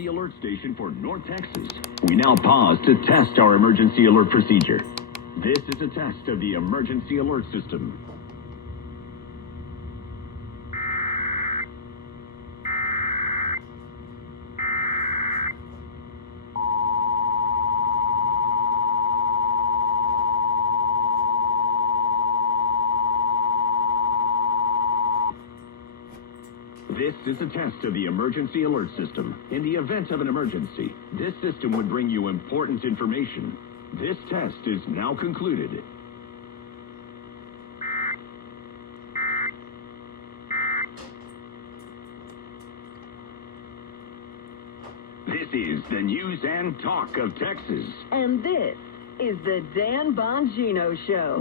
emergency alert station for North Texas. We now pause to test our emergency alert procedure. This is a test of the emergency alert system. This is a test of the emergency alert system. In the event of an emergency, this system would bring you important information. This test is now concluded. This is the news and talk of Texas. And this is the Dan Bongino Show.